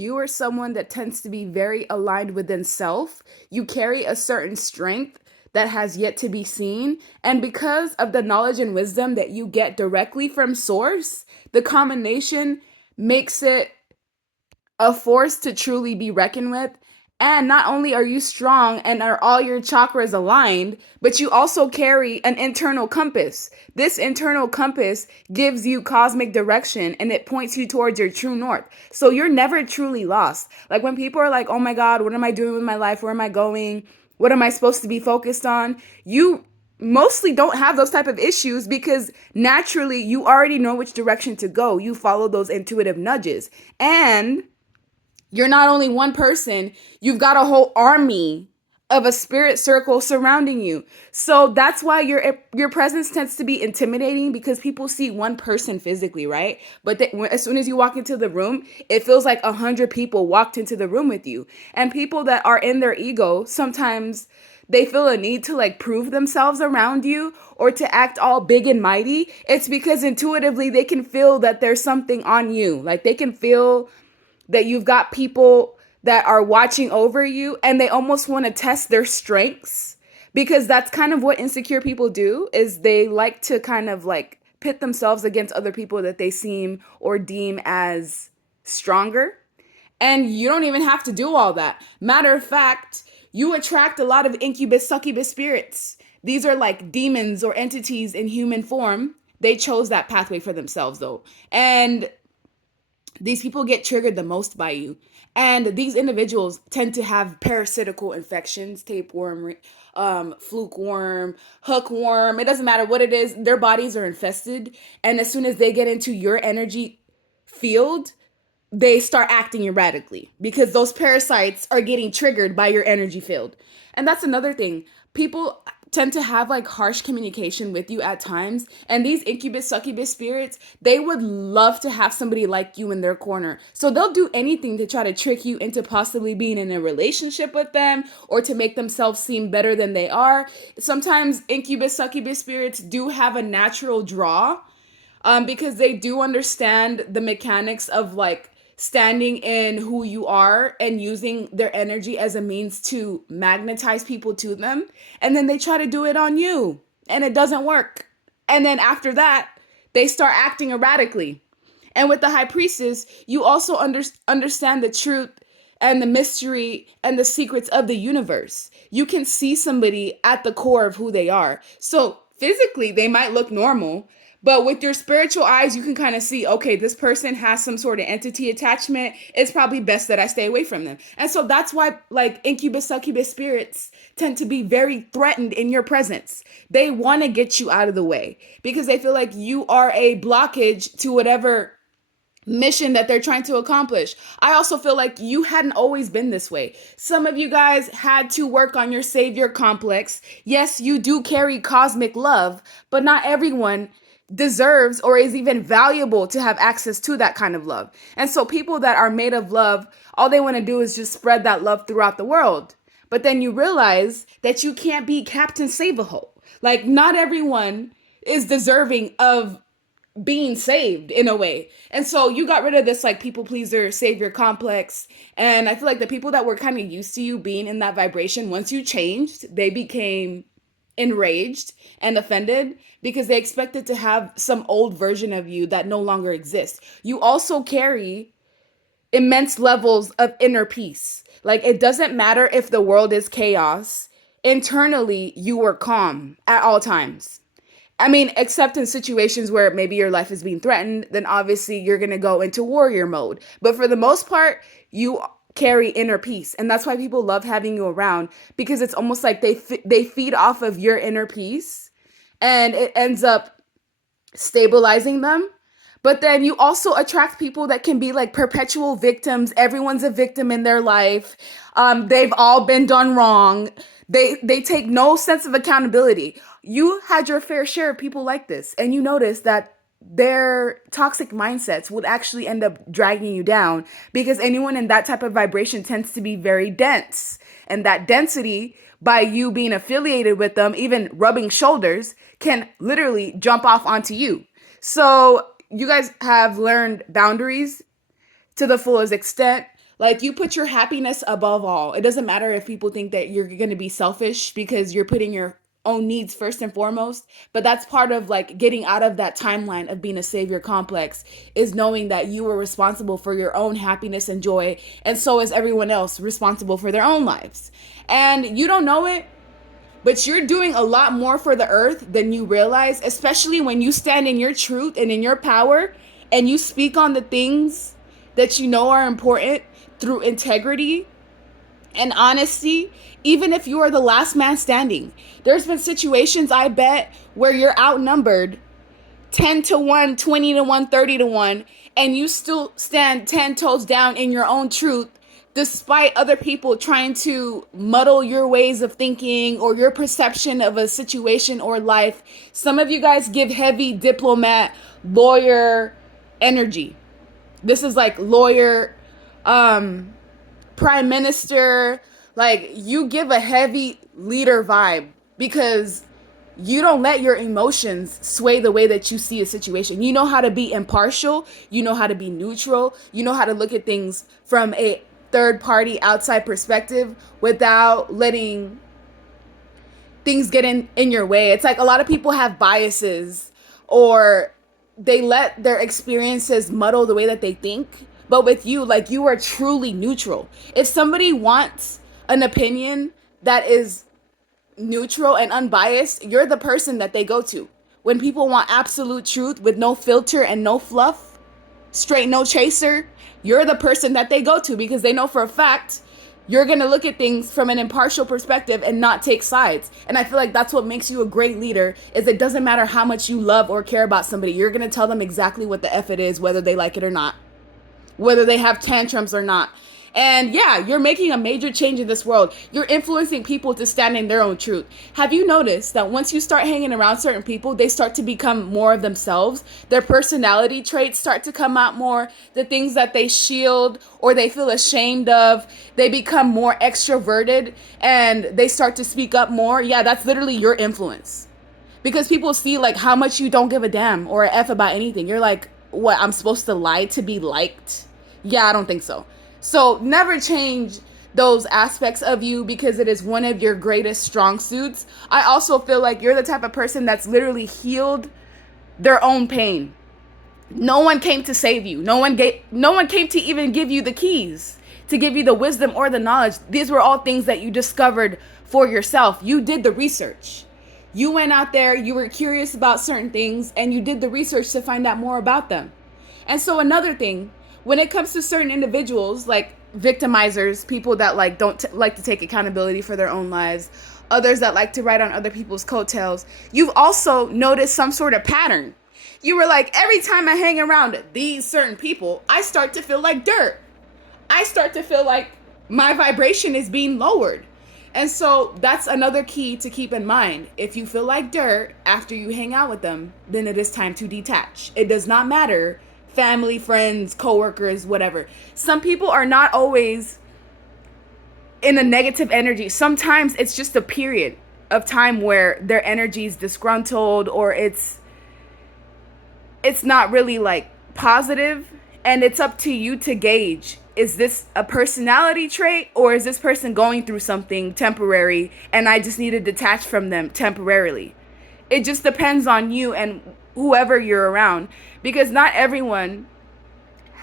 You are someone that tends to be very aligned within self. You carry a certain strength that has yet to be seen. And because of the knowledge and wisdom that you get directly from source, the combination makes it a force to truly be reckoned with. And not only are you strong and are all your chakras aligned, but you also carry an internal compass. This internal compass gives you cosmic direction and it points you towards your true north. So you're never truly lost. Like when people are like, oh my God, what am I doing with my life? Where am I going? What am I supposed to be focused on? You mostly don't have those type of issues because naturally you already know which direction to go. You follow those intuitive nudges. And you're not only one person, you've got a whole army of a spirit circle surrounding you. So that's why your presence tends to be intimidating because people see one person physically, right? But as soon as you walk into the room, it feels like 100 people walked into the room with you. And people that are in their ego, sometimes they feel a need to like prove themselves around you or to act all big and mighty. It's because intuitively they can feel that there's something on you. Like they can feel that you've got people that are watching over you and they almost want to test their strengths because that's kind of what insecure people do is they like to kind of like pit themselves against other people that they seem or deem as stronger. And you don't even have to do all that. Matter of fact, you attract a lot of incubus succubus spirits. These are like demons or entities in human form. They chose that pathway for themselves though. And these people get triggered the most by you. And these individuals tend to have parasitical infections, tapeworm, fluke worm, hookworm. It doesn't matter what it is. Their bodies are infested. And as soon as they get into your energy field, they start acting erratically because those parasites are getting triggered by your energy field. And that's another thing. People tend to have like harsh communication with you at times. And these incubus, succubus spirits, they would love to have somebody like you in their corner. So they'll do anything to try to trick you into possibly being in a relationship with them or to make themselves seem better than they are. Sometimes incubus, succubus spirits do have a natural draw because they do understand the mechanics of like standing in who you are and using their energy as a means to magnetize people to them. And then they try to do it on you and it doesn't work. And then after that, they start acting erratically. And with the high priestess, you also understand the truth and the mystery and the secrets of the universe. You can see somebody at the core of who they are. So physically, they might look normal, but with your spiritual eyes, you can kind of see, okay, this person has some sort of entity attachment. It's probably best that I stay away from them. And so that's why like incubus, succubus spirits tend to be very threatened in your presence. They want to get you out of the way because they feel like you are a blockage to whatever mission that they're trying to accomplish. I also feel like you hadn't always been this way. Some of you guys had to work on your savior complex. Yes, you do carry cosmic love, but not everyone deserves or is even valuable to have access to that kind of love. And so people that are made of love, all they want to do is just spread that love throughout the world. But then you realize that you can't be Captain Save-A-Hole. Like not everyone is deserving of being saved in a way. And so you got rid of this like people pleaser, savior complex. And I feel like the people that were kind of used to you being in that vibration, once you changed, they became enraged and offended because they expected to have some old version of you that no longer exists. You also carry immense levels of inner peace. Like it doesn't matter if the world is chaos. Internally, you are calm at all times. I mean, except in situations where maybe your life is being threatened, then obviously you're going to go into warrior mode. But for the most part, you carry inner peace. And that's why people love having you around because it's almost like they feed off of your inner peace and it ends up stabilizing them. But then you also attract people that can be like perpetual victims. Everyone's a victim in their life. They've all been done wrong. They take no sense of accountability. You had your fair share of people like this, and you notice that their toxic mindsets would actually end up dragging you down because anyone in that type of vibration tends to be very dense. And that density, by you being affiliated with them, even rubbing shoulders, can literally jump off onto you. So you guys have learned boundaries to the fullest extent. Like, you put your happiness above all. It doesn't matter if people think that you're going to be selfish because you're putting your own needs first and foremost, but that's part of like getting out of that timeline of being a savior complex, is knowing that you are responsible for your own happiness and joy, and so is everyone else responsible for their own lives. And you don't know it, but you're doing a lot more for the earth than you realize, especially when you stand in your truth and in your power and you speak on the things that you know are important through integrity and honesty, even if you are the last man standing. There's been situations, I bet, where you're outnumbered 10 to 1, 20 to 1, 30 to 1, and you still stand 10 toes down in your own truth, despite other people trying to muddle your ways of thinking or your perception of a situation or life. Some of you guys give heavy diplomat, lawyer energy. This is like lawyer, prime minister, like you give a heavy leader vibe because you don't let your emotions sway the way that you see a situation. You know how to be impartial, you know how to be neutral, you know how to look at things from a third party outside perspective without letting things get in your way. It's like a lot of people have biases, or they let their experiences muddle the way that they think. But with you, like, you are truly neutral. If somebody wants an opinion that is neutral and unbiased, you're the person that they go to. When people want absolute truth with no filter and no fluff, straight no chaser, you're the person that they go to because they know for a fact you're going to look at things from an impartial perspective and not take sides. And I feel like that's what makes you a great leader, is it doesn't matter how much you love or care about somebody. You're going to tell them exactly what the F it is, whether they like it or not, whether they have tantrums or not. And yeah, you're making a major change in this world. You're influencing people to stand in their own truth. Have you noticed that once you start hanging around certain people, they start to become more of themselves? Their personality traits start to come out more. The things that they shield or they feel ashamed of, they become more extroverted and they start to speak up more. Yeah, that's literally your influence. Because people see like how much you don't give a damn or a F about anything. You're like, what, I'm supposed to lie to be liked? Yeah, I don't think so. So never change those aspects of you because it is one of your greatest strong suits. I also feel like you're the type of person that's literally healed their own pain. No one came to save you. No one came to even give you the keys, to give you the wisdom or the knowledge. These were all things that you discovered for yourself. You did the research. You went out there, you were curious about certain things, and you did the research to find out more about them. And so another thing, when it comes to certain individuals, like victimizers, people that like don't like to take accountability for their own lives, others that like to ride on other people's coattails, you've also noticed some sort of pattern. You were like, every time I hang around these certain people, I start to feel like dirt. I start to feel like my vibration is being lowered. And so that's another key to keep in mind. If you feel like dirt after you hang out with them, then it is time to detach. It does not matter, family, friends, coworkers, whatever. Some people are not always in a negative energy. Sometimes it's just a period of time where their energy is disgruntled, or it's not really like positive, and it's up to you to gauge, is this a personality trait, or is this person going through something temporary and I just need to detach from them temporarily? It just depends on you and whoever you're around, because not everyone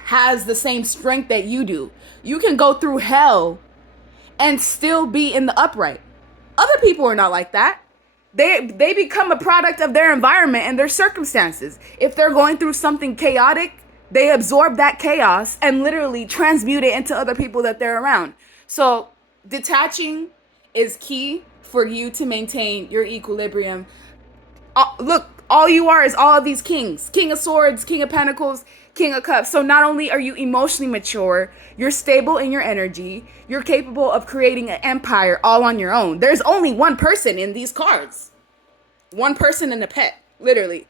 has the same strength that you do. You can go through hell and still be in the upright. Other people are not like that. They become a product of their environment and their circumstances. If they're going through something chaotic, they absorb that chaos and literally transmute it into other people that they're around. So detaching is key for you to maintain your equilibrium. Look, all you are is all of these kings. King of Swords, King of Pentacles, King of Cups. So not only are you emotionally mature, you're stable in your energy, you're capable of creating an empire all on your own. There's only one person in these cards. One person and a pet, literally.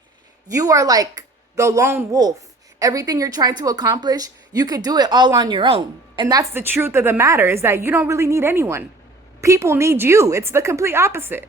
You are like the lone wolf. Everything you're trying to accomplish, you could do it all on your own. And that's the truth of the matter, is that you don't really need anyone. People need you. It's the complete opposite.